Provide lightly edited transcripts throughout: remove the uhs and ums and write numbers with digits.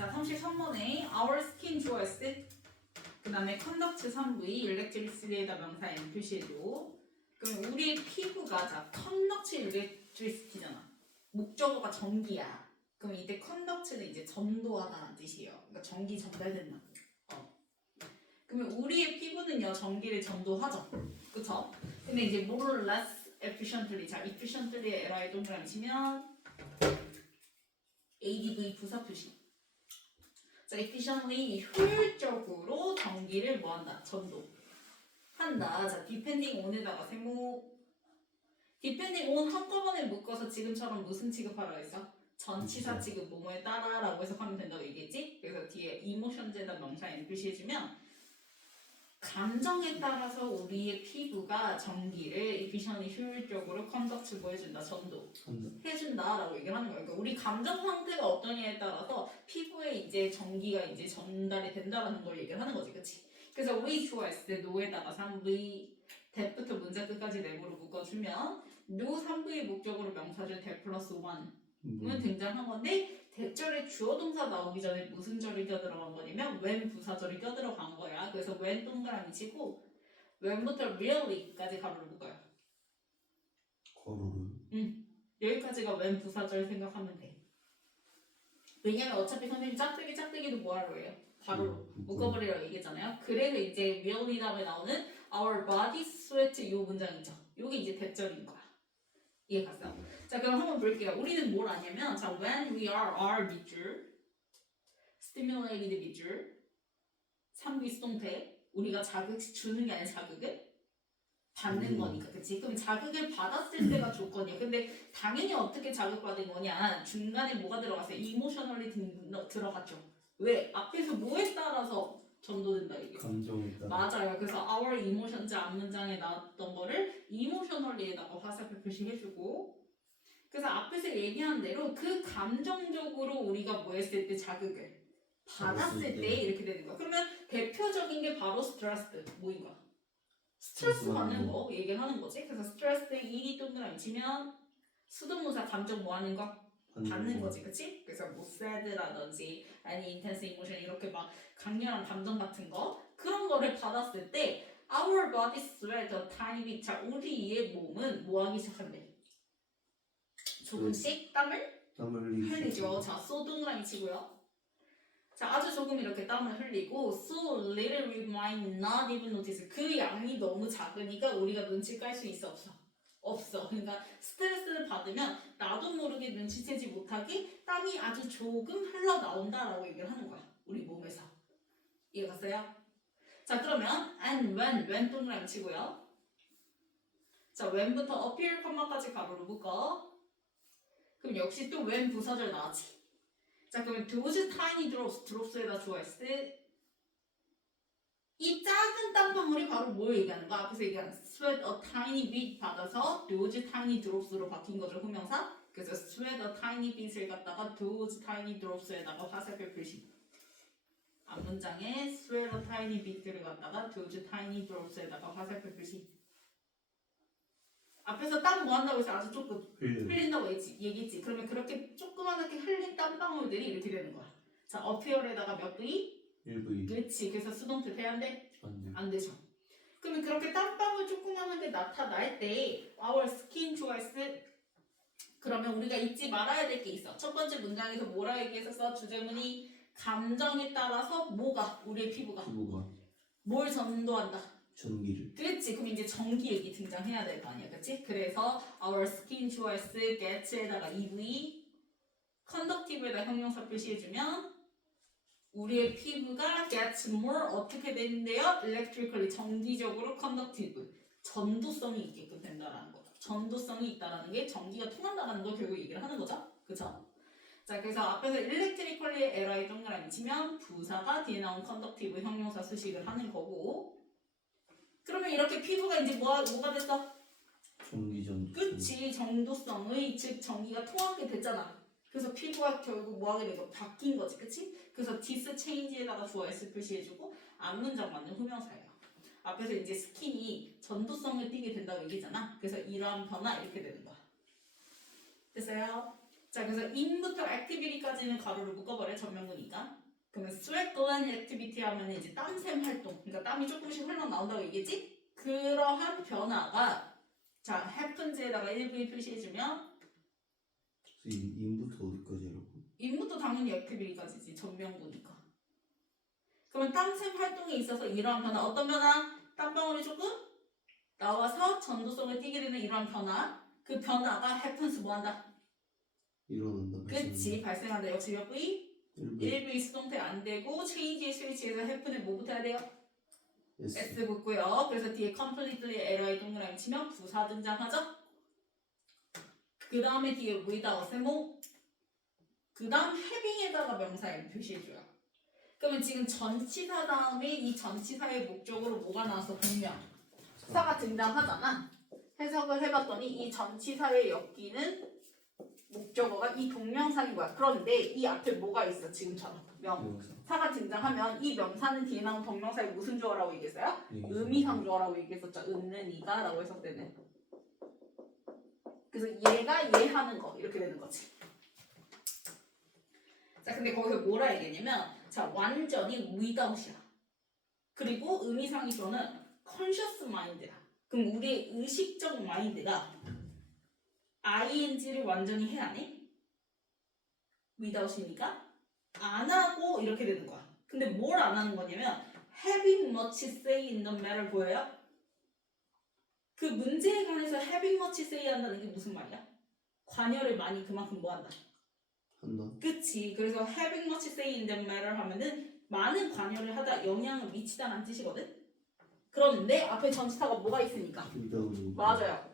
자, 33번에 our skin 좋아했을 그 다음에 conduct 3V electricity에다 명사 N 표시해줘. 그럼 우리의 피부가 자 conduct electricity잖아. 목적어가 전기야. 그럼 이때 conduct는 이제 전도하다는 뜻이에요. 그러니까 전기 전달된다. 그러면 우리의 피부는요 전기를 전도하죠. 그쵸? 근데 이제 more or less efficiently 자 efficiently의 LI 동그라미 치면 ADV 부사 표시. 자, efficiently 효율적으로 전기를 뭐한다? 전도한다. 자, depending on에다가 세모. depending on 한꺼번에 묶어서 지금처럼 무슨 취급하라고 했어? 전치사 취급 뭐뭐에 따라라고 해석하면 된다고 얘기했지? 그래서 뒤에 emotion제다 명사 N 표시해주면 감정에 따라서 우리의 피부가 전기를 efficiently 효율적으로 conduct 뭐 해준다? 해준다라고 얘기를 하는 거예요. 그러니까 우리 감정 상태가 어떠냐에 따라서 피부에 이제 전기가 이제 전달이 된다라는 걸 얘기를 하는 거지, 그렇지? 그래서 we 좋아했을 때 no에다가 3v that부터 문장 끝까지 네모로 묶어주면 no 3v의 목적으로 명사절 that 플러스 1은 등장한 건데 대절에 주어 동사 나오기 전에 무슨 절이 껴들어간 거냐면 when 부사절이 껴들어간 거야. 그래서 when 동그라미 치고 when부터 really까지 가로를 묶어요. 거로를? 여기까지가 when 부사절 생각하면 돼. 왜냐면 어차피 선생님 짝대기도 뭐하러 해요? 가로로 묶어버리라고 얘기했잖아요. 그래서 이제 really 다음에 나오는 our body sweat 이 문장이죠. 이게 이제 대절인 거야. 이해 갔어요? 자, 그럼 한번 볼게요. 우리는 뭘 아냐면 자, when we are 밑줄 stimulated 밑줄 3비 수동태 우리가 자극 주는 게 아니라 자극을 받는 거니까, 그치? 그럼 자극을 받았을 때가 조건이야. 근데 당연히 어떻게 자극받은 거냐? 중간에 뭐가 들어갔어요? 이모셔널이 들어갔죠. 왜? 앞에서 뭐에 따라서 전도된다 이게. 감정에 따라. 맞아요. 그래서 our emotions 앞문장에 나왔던 거를 이모셔널리에다가 화살표 표시해주고. 그래서 앞에서 얘기한 대로 그 감정적으로 우리가 뭐 했을 때 자극을 받았을 때 이렇게 되는 거야. 그러면 대표적인 게 바로 스트레스 뭐인 거야? 스트레스 받는 거 얘기하는 거지. 그래서 스트레스에 일이 동그라미 치면 수동무사 감정 뭐 하는 거? 받는 거지, 그치? 그래서 뭐 sad라든지 아니 intense emotion 이렇게 막 강렬한 감정 같은 거 그런 거를 받았을 때 our body sweat a tiny bit 자 우리의 몸은 뭐 하기 시작한대? 조금씩 땀을 흘리죠. 자, so 동그라미 치고요. 자, 아주 조금 이렇게 땀을 흘리고 so little we might not even notice 그 양이 너무 작으니까 우리가 눈치 깔 수 있어 없어? 없어. 그러니까 스트레스를 받으면 나도 모르게 눈치채지 못하게 땀이 아주 조금 흘러나온다라고 얘기를 하는 거야. 우리 몸에서. 이해 갔어요? 자, 그러면 and when 동그라미 치고요. 자, when부터 appear, 컴마까지 가로로 묶어. 그럼 역시 또 when 부사절 나왔지. 자, 그러면 those tiny drops에다 주어했을 때 이 작은 땀방울이 바로 뭘 얘기하는 거야? 앞에서 얘기한 sweat a tiny bit 받아서 those tiny drops로 바뀐 거죠, 후명사. 그래서 sweat a tiny bit을 갖다가 those tiny drops에다가 화살표 표시. 앞문장에 sweat a tiny bit를 갖다가 those tiny drops에다가 화살표 표시. 앞에서 땀 뭐 한다고 해서 아주 조금 흘린다고 얘기했지. 그러면 그렇게 조그맣게 흘린 땀방울들이 이렇게 되는 거야. 자, appear에다가 몇 V? 1V. 그렇지. 그래서 수동태 돼야 안 돼? 안 돼. 안 되죠. 그러면 그렇게 땀방울 조그마한 게 나타날 때 our skin 좋아했을 그러면 우리가 잊지 말아야 될 게 있어. 첫 번째 문장에서 뭐라 얘기했었어? 주제문이 감정에 따라서 뭐가? 우리의 피부가 뭘 전도한다? 전기를. 그렇지. 그럼 이제 전기 얘기 등장해야 될 거 아니야. 그렇지? 그래서 our skin 좋아했을 get에다가 EV conductive에다 형용사 표시해주면 우리의 피부가 gets more 어떻게 되는데요? electrically 정기적으로 conductive 전도성이 있게끔 된다라는 거죠. 전도성이 있다라는 게 전기가 통한다라는 걸 결국 얘기를 하는 거죠. 그쵸? 자, 그래서 앞에서 electrically의 LI 동그라미 치면 부사가 뒤에 나온 conductive 형용사 수식을 하는 거고 그러면 이렇게 피부가 이제 뭐가 됐어? 전기. 그치. 정도성의 즉 전기가 통하게 됐잖아. 그래서 피부가 결국 뭐하게 되고 바뀐 거지, 그치? 그래서 this change에다가 주어 S 표시해주고 앞문장 맞는 후명사예요. 앞에서 이제 스킨이 전도성을 띠게 된다고 얘기잖아. 그래서 이러한 변화 이렇게 되는 거야. 됐어요? 자, 그래서 in부터 activity까지는 가로로 묶어버려 전명구니까. 그러면 sweat gland activity 하면 이제 땀샘 활동, 그러니까 땀이 조금씩 흘러나온다고 얘기했지? 그러한 변화가 자 happens에다가 1V 표시해주면 인부터 어디까지라고? in부터 당연히 activity까지지 전명구니까. 그러면 땀샘 활동에 있어서 이러한 변화, 어떤 변화? 땀방울이 조금 나와서 전도성을 띠게 되는 이러한 변화, 그 변화가 happens 뭐한다? 일어난다. 그치, 발생한다. 역시 몇 V? 1V 1V 수동태 안 되고 change의 스위치에서 happen에 뭐 붙어야 돼요? S S 붙고요. 그래서 뒤에 completely LI 동그라미 치면 부사 등장하죠? 그 다음에 뒤에 without 세모, 그 다음 having에다가 명사를 표시해줘요. 그러면 지금 전치사 다음에 이 전치사의 목적으로 뭐가 나와서 동명사가 등장하잖아. 해석을 해봤더니 이 전치사에 엮이는 목적어가 이 동명사인 거야. 그런데 이 앞에 뭐가 있어? 지금처럼 명사가 등장하면 이 명사는 뒤에 나온 동명사의 무슨 주어라고 얘기했어요? 의미상 주어라고 얘기했었죠. 은는이가 라고 해석되는. 그래서 얘가 얘 하는 거 이렇게 되는 거지. 자, 근데 거기서 뭐라 얘기했냐면 자 완전히 without이야. 그리고 의미상의 주어는 conscious mind야. 그럼 우리의 의식적 마인드가 ing를 완전히 해 안 해? without이니까 안 하고 이렇게 되는 거야. 근데 뭘 안 하는 거냐면 having much say in the matter 보여요? 그 문제에 관해서 having much say 한다는 게 무슨 말이야? 관여를 많이 그만큼 뭐 한다? 한다. 그치. 그래서 having much say in the matter 하면은 많은 관여를 하다 영향을 미치다라는 뜻이거든? 그런데 앞에 전치사가 뭐가 있으니까 맞아요.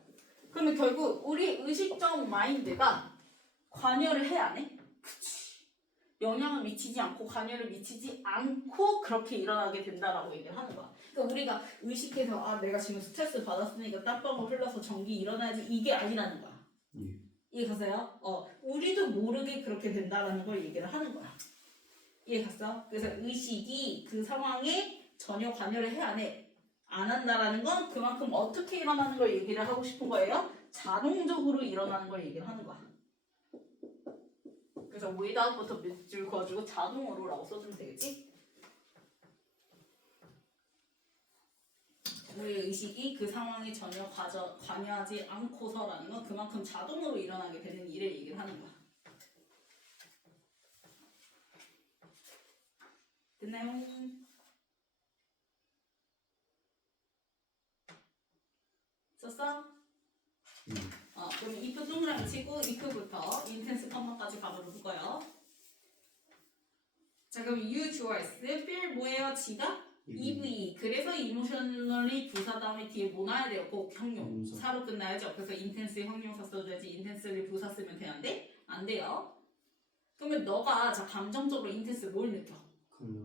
그러면 결국 우리 의식적 마인드가 관여를 해 안 해? 그치. 영향을 미치지 않고 관여를 미치지 않고 그렇게 일어나게 된다라고 얘기를 하는 거야. 그러니까 우리가 의식해서 아 내가 지금 스트레스 받았으니까 땀방울 흘러서 전기 일어나야지 이게 아니라는 거야. 이해 갔어요? 우리도 모르게 그렇게 된다라는 걸 얘기를 하는 거야. 이해 갔어? 그래서 의식이 그 상황에 전혀 관여를 해 안 해? 안 한다라는 건 그만큼 어떻게 일어나는 걸 얘기를 하고 싶은 거예요? 자동적으로 일어나는 걸 얘기를 하는 거야. 그래서 without부터 몇 줄 그어주고 자동으로라고 써주면 되겠지? 우리의 의식이 그 상황에 전혀 관여하지 않고서라는 건 그만큼 자동으로 일어나게 되는 일을 얘기를 하는 거야. 됐나요? 썼어? 그럼 if 동그라미 치고 if부터 intense 컴마까지 가보러 볼까요? 자 그럼 you 좋아했어. feel 뭐예요? 지가? EV. 그래서 emotionally 부사 다음에 뒤에 뭐 나야 돼요? 꼭 형용사로 끝나야죠. 그래서 intense의 형용사 써줘야지 intense를 부사 쓰면 되는데 안 돼요. 그러면 너가 자 감정적으로 intense 뭘 느껴?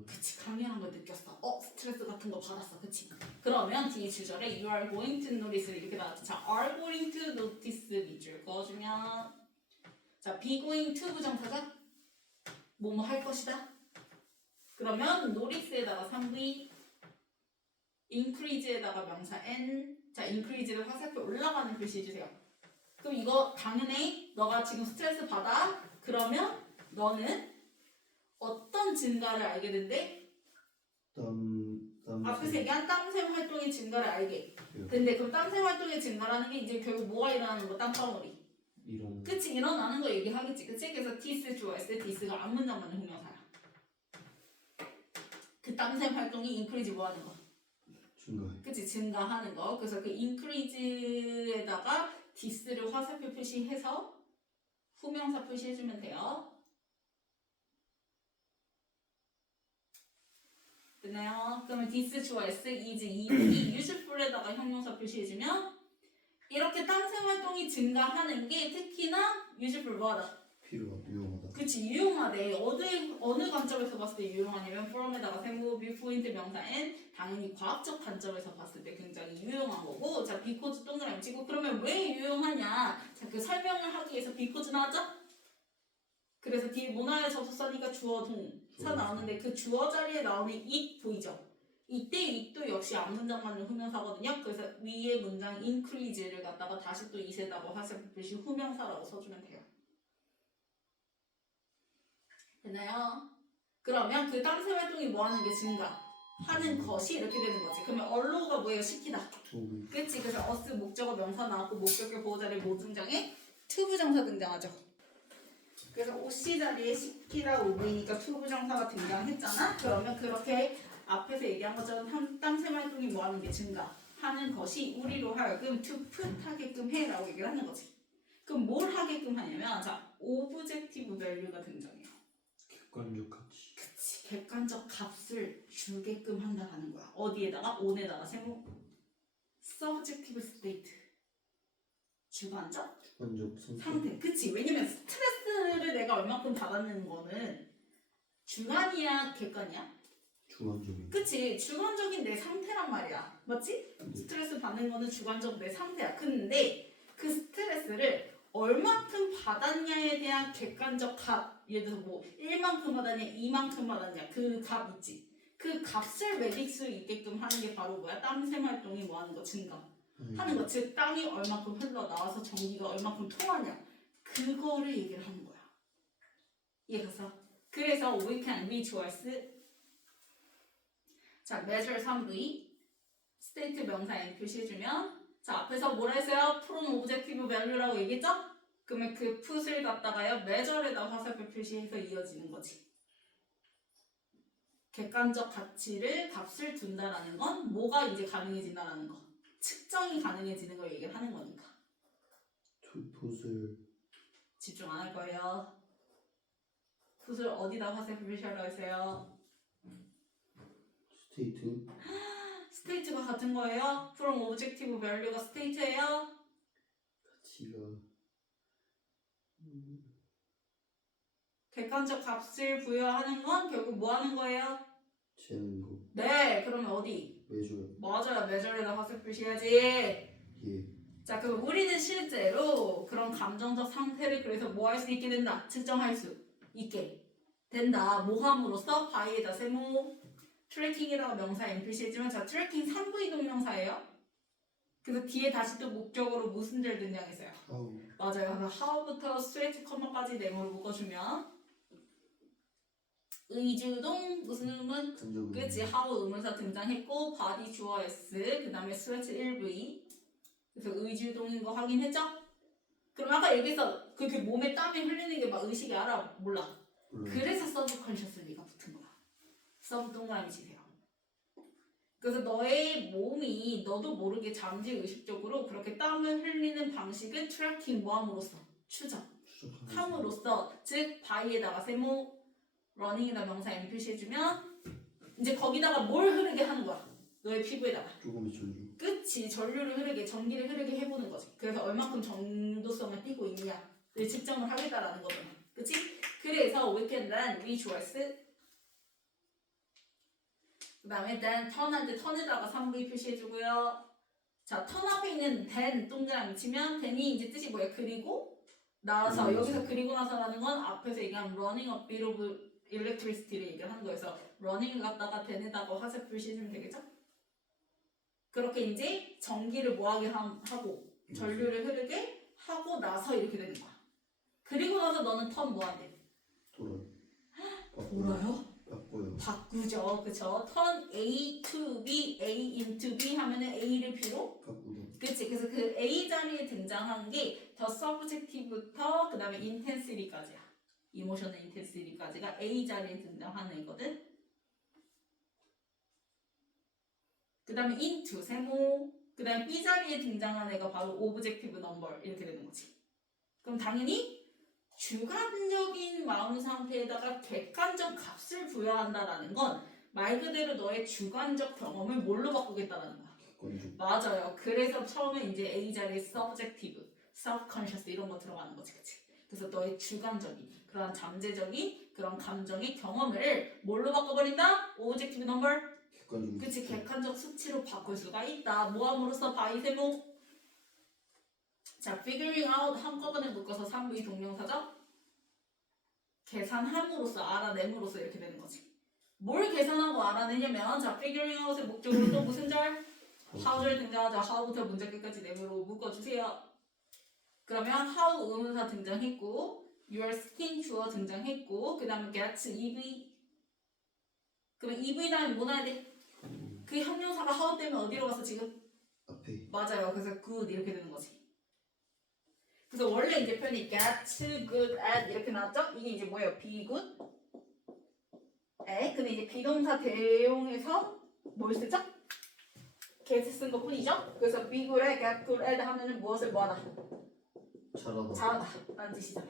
그치 강렬한 걸 느꼈어. 스트레스 같은 거 받았어. 그치? 그러면 뒤에 주절에 you are going to notice 이렇게 나왔지. 자 are going to notice 밑줄 그어주면 자 be going to 부정사가 뭐뭐 할 것이다. 그러면 notice에다가 3V increase에다가 명사 n 자 increase를 화살표 올라가는 표시 해주세요. 그럼 이거 당연히 너가 지금 스트레스 받아. 그러면 너는 어떤 증가를 알게 된대? 앞에서 얘기한 땀샘 활동의 증가를 알게 된대. 그럼 땀샘 활동의 증가라는 게 이제 결국 뭐가 일어나는 거? 땀방울이 그치 일어나는 거 얘기하겠지. 그치? 그래서 this 좋아했을 때 this가 앞문장 맞는 형용사야. 그 땀샘 활동이 increase 뭐 하는 거? 그치 증가하는 거. 그래서 그 increase에다가 this를 화살표 표시해서 후명사 표시해주면 돼요. 됐나요? 그러면 this 좋아했어 is 이 useful에다가 형용사 표시해주면 이렇게 땀샘 활동이 증가하는 게 특히나 useful 뭐하다? 필요하다, 유용하다. 그치 유용하대. 어느 관점에서 봤을 때 유용하냐면 from에다가 세모 viewpoint 명사 n 당연히 과학적 관점에서 봤을 때 굉장히 유용한 거고 자 because 동그라미 치고 그러면 왜 유용하냐 자 그 설명을 하기 위해서 because 나왔죠? 그래서 뒤에 모나의 접속사니까 주어 동사 나오는데 그 주어 자리에 나오는 it 보이죠? 이때 it도 역시 앞문장 맞는 후명사거든요. 그래서 위에 문장 increase를 갖다가 다시 또 it에다가 화살표 표시 후명사라고 써주면 돼요. 되나요? 그러면 그 땀샘 활동이 뭐 하는 게 증가? 하는 것이 이렇게 되는 거지. 그러면 allow가 뭐예요? 시키다. 그치? 그래서 us 목적어 명사 나왔고 목적격 보호자를 뭐 등장해? to 부정사 등장하죠. 그래서 OC 자리에 시키다 오브이니까 to 부정사가 등장했잖아. 그러면 그렇게 앞에서 얘기한 것처럼 땀샘 활동이 뭐 하는 게 증가? 하는 것이 우리로 하여금 to put 하게끔 해라고 얘기를 하는 거지. 그럼 뭘 하게끔 하냐면 자 오브젝티브 밸류가 등장해요. 객관적 가치. 그치, 객관적 값을 주게끔 한다라는 거야. 어디에다가? on에다가 세모 subjective state 주관적 객관적 상태. 상태. 그치, 왜냐면 스트레스를 내가 얼마큼 받았는 거는 주관이야 객관이야? 주관적인. 그치, 주관적인 내 상태란 말이야. 맞지? 스트레스 받는 거는 주관적 내 상태야. 근데 그 스트레스를 얼마큼 받았냐에 대한 객관적 값, 예를 들어서 뭐 1만큼 받았냐 2만큼 받았냐 그 값 있지. 그 값을 매길 수 있게끔 하는 게 바로 뭐야? 땀샘 활동이 뭐 하는 거? 증가 하는 거. 즉 땀이 얼마큼 흘러나와서 전기가 얼마큼 통하냐 그거를 얘기를 하는 거야. 이해갔어? 그래서 we can visualize 자 measure 3v state 명사에 표시해주면 자 앞에서 뭐라 했어요? from objective value라고 얘기했죠? 그러면 그 put을 갖다가요 measure에다 화살표 표시해서 이어지는 거지. 객관적 가치를 값을 둔다라는 건 뭐가 이제 가능해진다라는 거 측정이 가능해지는 걸 얘기를 하는 거니까. 풋을 집중 안 할 거예요. put을 어디다 화살표 표시하라고 했어요? 스테이트. 스테이트가 같은 거예요? from objective value가 스테이트예요? 가치가 객관적 값을 부여하는 건 결국 뭐 하는 거예요? 재는 거. 네, 그러면 어디? 매줘요. 맞아요, measure에다 화살표 표시해야지. 예. 자, 그럼 우리는 실제로 그런 감정적 상태를 그래서 뭐 할 수 있게 된다? 측정할 수 있게 된다. 뭐 함으로써? by에다 세모 트래킹이라고 명사에 표시했지만 자, 트래킹 3부의 동명사예요. 그래서 뒤에 다시 또 목적으로 무슨 절 등장했어요? 아우. 맞아요. 그래서 how부터 스트레이트 컴마까지 네모를 묶어주면 의주동 무슨 의문? 간접은. 그치, how 의문사 등장했고 body 주어 s 그 다음에 스웨트 1v 그래서 의주동인 거 확인했죠? 그럼 아까 얘기했어 그렇게 몸에 땀이 흘리는 게 막 의식이 알아? 몰라. 그래서 서브컨셔스리가 붙은 거야. 서브 동그라미 치세요. 그래서 너의 몸이 너도 모르게 잠재 의식적으로 그렇게 땀을 흘리는 방식을 트래킹 뭐함으로써? 추적 함으로써 즉 바이에다가 세모 러닝에다 명사 M 표시해주면 이제 거기다가 뭘 흐르게 하는 거야. 너의 피부에다가 조금의 전주. 그치, 전류를 흐르게 전기를 흐르게 해보는 거지. 그래서 얼마큼 정도성을 띠고 있느냐를 측정을 하겠다라는 거잖아. 그치? 그래서 we can then visualize 그 다음에 then 턴한테 턴에다가 3V 표시해주고요. 자, 턴 앞에 있는 then 동그라미 치면 then이 이제 뜻이 뭐야? 그리고 나서 여기서 그리고 나서라는 건 앞에서 얘기한 running a bit of electricity를 얘기를 하는 거여서 running을 갖다가 then에다가 화살 표시해주면 되겠죠? 그렇게 이제 전기를 뭐하게 하고 전류를 흐르게 하고 나서 이렇게 되는 거야. 그리고 나서 너는 턴 뭐한대? 돌아요. 돌아요? 바꿔요. 바꾸죠. 그쵸? 턴 A to B, A into B 하면은 A를 B로? 바꾸다. 그치? 그래서 그 A 자리에 등장한 게 더 subjective부터 그 다음에 intensity까지야. emotional intensity까지가 A 자리에 등장하는 애거든. 그 다음에 into, 세모, 그 다음에 B 자리에 등장한 애가 바로 objective number 이렇게 되는 거지. 그럼 당연히 주관적인 마음 상태에다가 객관적 값을 부여한다라는 건 말 그대로 너의 주관적 경험을 뭘로 바꾸겠다라는 거야. 객관적. 맞아요. 그래서 처음에 이제 A 자리에 subjective, subconscious 이런 거 들어가는 거지, 그치? 그래서 너의 주관적인 그런 잠재적인 그런 감정의 경험을 뭘로 바꿔버린다? objective number. 객관적. 그치, 객관적 수치로 바꿀 수가 있다. 모함으로써 바이 세모. 자, figuring out 한꺼번에 묶어서 3부의 동명사죠? 계산함으로써, 알아냄으로써 이렇게 되는 거지. 뭘 계산하고 알아내냐면 자, figuring out의 목적으로 또 무슨 절? how절 등장하죠. how부터 문제 끝까지 네모로 묶어주세요. 그러면 how 의문사 등장했고 your skin 주어 등장했고 그 다음에 gets EV 그러면 EV 다음에 뭐 나야 돼? 그 형용사가 how 되면 어디로 갔어 지금? 앞에 맞아요. 그래서 good 이렇게 되는 거지. 그래서 원래 이제 표현이 get good at 이렇게 나왔죠? 이게 이제 뭐예요? be good at 근데 이제 비동사 대용에서 뭘 쓰죠? get 쓴 것 뿐이죠? 그래서 be good at, get good at 하면은 무엇을 뭐하다? 잘하다. 잘하다 라는 뜻이잖아.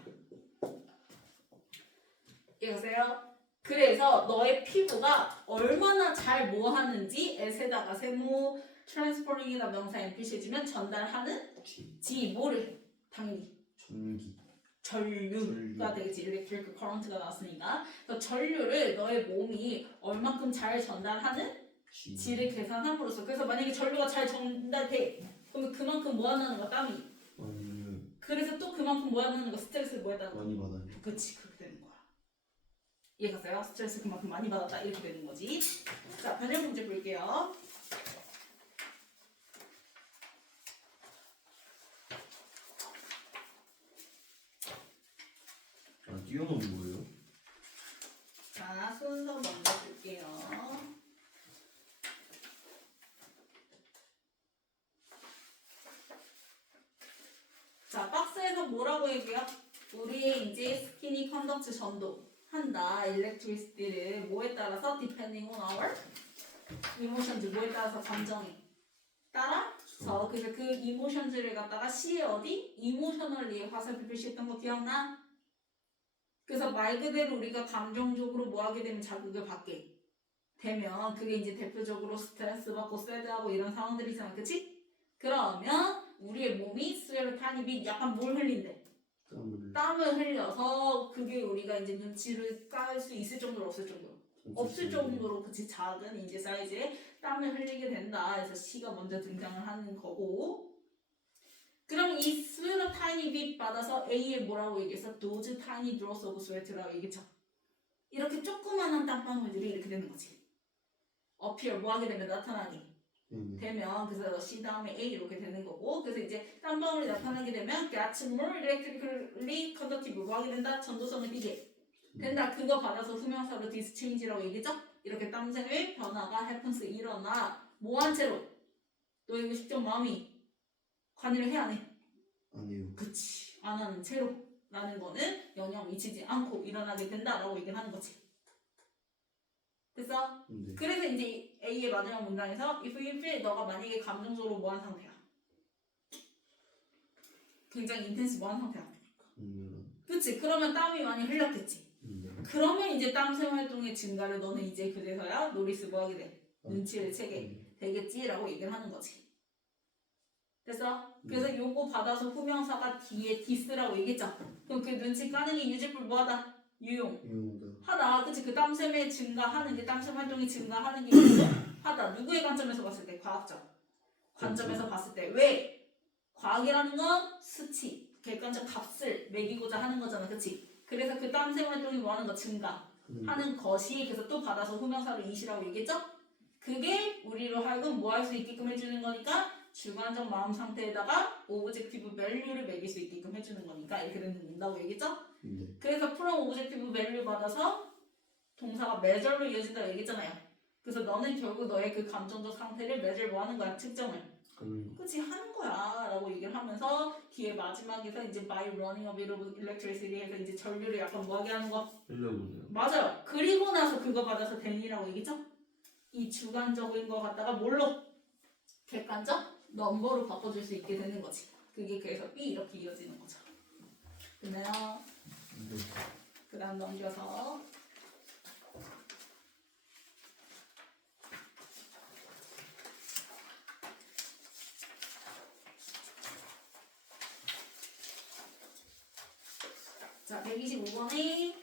이해가세요? 그래서 너의 피부가 얼마나 잘 뭐 하는지 에세다가 세모 트랜스포링이나 명사 NPC해주면 전달하는 지 뭐를 당연히 전기. 전류가 되겠지. 일렉트리크 커런트가 나왔으니까 그래서 전류를 너의 몸이 얼만큼 잘 전달하는 지를 계산함으로써 그래서 만약에 전류가 잘 전달돼 그러면 그만큼 뭐 한다는 거 땀이 그래서 또 그만큼 뭐 한다는 거 스트레스를 뭐 했다는 거 많이 받아요. 그치 그렇게 되는 거야. 이해갔어요? 스트레스 그만큼 많이 받았다 이렇게 되는 거지. 자 변형 문제 볼게요. 아, 띄워놓은 거예요? 자 순서 먼저 볼게요. 자 박스에서 뭐라고 얘기해요? 우리 이제 스키니 컨덕트 전도 한다. 일렉트리시티를 뭐에 따라서 depending on our emotions 뭐에 따라서 감정에 따라서 그래서 그 emotions를 갖다가 C에 어디? emotionally 화살표 표시했던 거 기억나? 그래서 말 그대로 우리가 감정적으로 뭐 하게 되면 자극을 받게 되면 그게 이제 대표적으로 스트레스 받고 새드하고 이런 상황들이잖아. 그치? 그러면 우리의 몸이 스웨르 타입이 약간 뭘 흘린대? 땀을 흘려서 그게 우리가 이제 눈치를 깔 수 있을 정도로 없을 정도로 없을 정도로 그치 작은 이제 사이즈의 땀을 흘리게 된다. 그래서 C가 먼저 등장을 하는 거고 그럼 이 스웨터 타이니 빛 받아서 A에 뭐라고 얘기했어? Those tiny drops of sweat라고 얘기했죠. 이렇게 조그만한 땀방울들이 이렇게 되는 거지. appear 뭐 하게 되면 나타나게 되면 그래서 C 다음에 A 이렇게 되는 거고 그래서 이제 땀방울이 나타나게 되면 gets more electrically conductive 뭐 하게 된다? 전도성을 띠게 된다. 그거 받아서 후명사로 discharge라고 얘기했죠. 이렇게 땀샘의 변화가 happens 일어나 뭐한 채로 너 이거 직접 마음이 관여를 해 안 해? 안 해요. 그치 안 하는 채로 라는 거는 영향 미치지 않고 일어나게 된다라고 얘기를 하는 거지. 됐어? 네. 그래서 이제 A의 마지막 문장에서 if you feel 너가 만약에 감정적으로 뭐한 상태야 굉장히 인텐스 뭐한 상태야 그치 그러면 땀이 많이 흘렸겠지. 그러면 이제 땀샘 활동의 증가를 너는 이제 그래서야 노리스 뭐 하게 돼? 눈치를 채게 되겠지라고 얘기를 하는 거지. 됐어? 그래서 요거 받아서 후명사가 뒤에 디스라고 얘기했죠. 그럼 그 눈치 까는 게 유제풀 뭐하다? 유용하다. 그치 그 땀샘의 증가하는 게 땀샘 활동이 증가하는 게 유용하다. 누구의 관점에서 봤을 때? 과학적 관점에서 봤을 때. 왜? 과학이라는 건 수치 객관적 값을 매기고자 하는 거잖아. 그치? 그래서 그 땀샘 활동이 뭐하는 거? 증가하는 것이 그래서 또 받아서 후명사로 이시라고 얘기했죠? 그게 우리로 하여금 뭐 할 수 있게끔 해주는 거니까 주관적 마음 상태에다가 오브젝티브 밸류를 매길 수 있게끔 해주는 거니까 이렇게 된다고 얘기했죠? 그래서 프롬 오브젝티브 밸류 받아서 동사가 measure로 이어진다고 얘기했잖아요. 그래서 너는 결국 너의 그 감정적 상태를 measure 뭐 하는 거야? 측정을 그치 하는 거야 라고 얘기를 하면서 뒤에 마지막에서 이제 by running a bit of electricity 해서 이제 전류를 약간 뭐하게 하는 거 흘려보세요. 맞아요. 그리고 나서 그거 받아서 된이라고 얘기했죠? 이 주관적인 거 갖다가 뭘로? 객관적 넘버로 바꿔줄 수 있게 되는 거지. 그게 그래서 B 이렇게 이어지는 거죠. 됐나요? 그 다음 넘겨서 자 125번에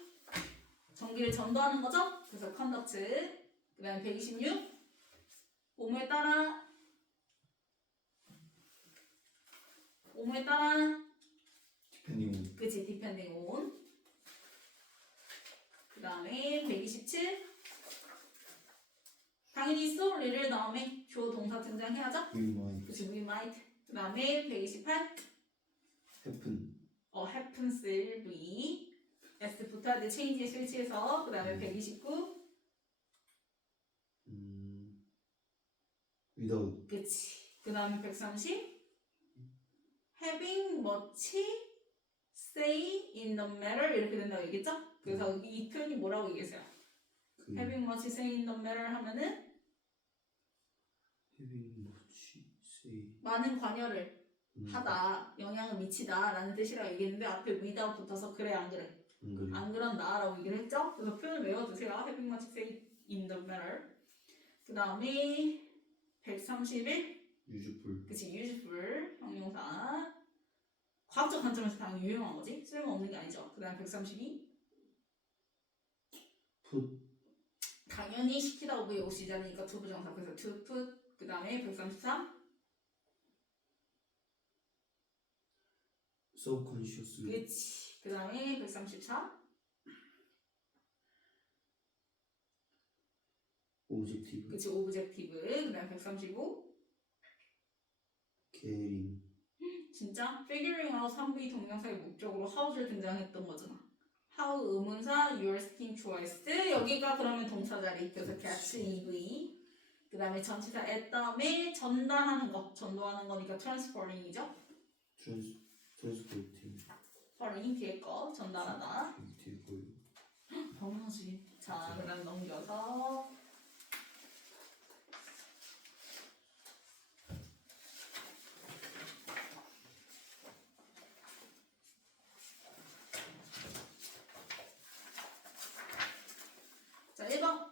전기를 전도하는 거죠? 그래서 컨덕트 그 다음에 126 오모에 따라 디펜딩 그치 depending on 그 다음에 127 당연히 so little 다음에 주어 동사 등장해야죠? 그치 we might 그 다음에 128 happen happens will be S 붙어야 돼. 체인지에 스위치해서. 그 다음에 129. without. 그치. 그 다음에 130. having much say in the matter 이렇게 된다고 얘기했죠? 그래서 이 표현이 뭐라고 얘기했어요? 그 having much say in the matter 하면은 having much say. 많은 관여를 하다, 영향을 미치다 라는 뜻이라고 얘기했는데 앞에 without 붙어서 그래 안 그래? 안 그래요? 안 그런다 라고 얘기를 했죠? 그래서 표현을 외워두세요. having much say in the matter. 그 다음에 131 useful. 그치 useful 형용사 과학적 관점에서 당연히 유용한 거지 쓸모없는 게 아니죠. 그 다음 132 put. 당연히 시키다 오브에 오시자니까 투부정사 그래서 to put 그 다음에 133 subconsciously. 그치 그 다음에 134 objective. 그치 오브젝티브 그 다음에 135 caring. 진짜 figuring out 3부 동명사의 목적으로 how를 등장했던 거잖아. how 의문사 your skin choice 여기가 그러면 동사 자리 그래서 catch EV 그 다음에 전치사 at 다음에 전달하는 거 전도하는 거니까 transporting이죠. transporting. transporting 뒤에 거 전달하다 뒤에 거요. 당연하지. 자 그 다음 넘겨서 자 1번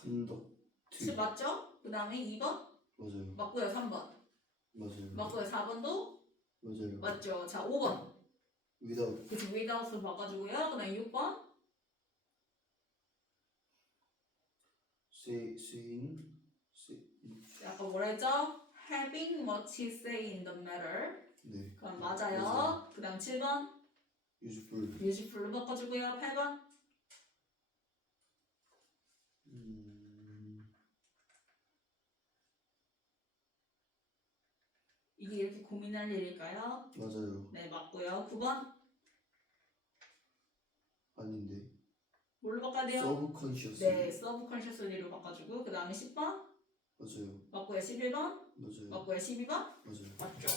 conduct. 맞죠? 그 다음에 2번 맞아요. 맞고요. 3번 맞아요. 맞고요. 4번도 맞아요. 맞죠. 자 5번 without. 그치 without로 바꿔주고요. 그 다음에 6번 saying. 아까 뭐라 했죠? having much say in the matter 네. 그럼 맞아요. 그 다음 7번 useful. useful로 바꿔주고요. 8번 이게 이렇게 고민할 일일까요? 맞아요. 네 맞고요. 9번 아닌데. 뭘로 바꿔야 돼요? subconscious. 네 subconsciously로 바꿔주고 그 다음에 10번 맞아요. 맞고요. 11번 맞아요. 맞고요. 12번 맞아요. 맞죠?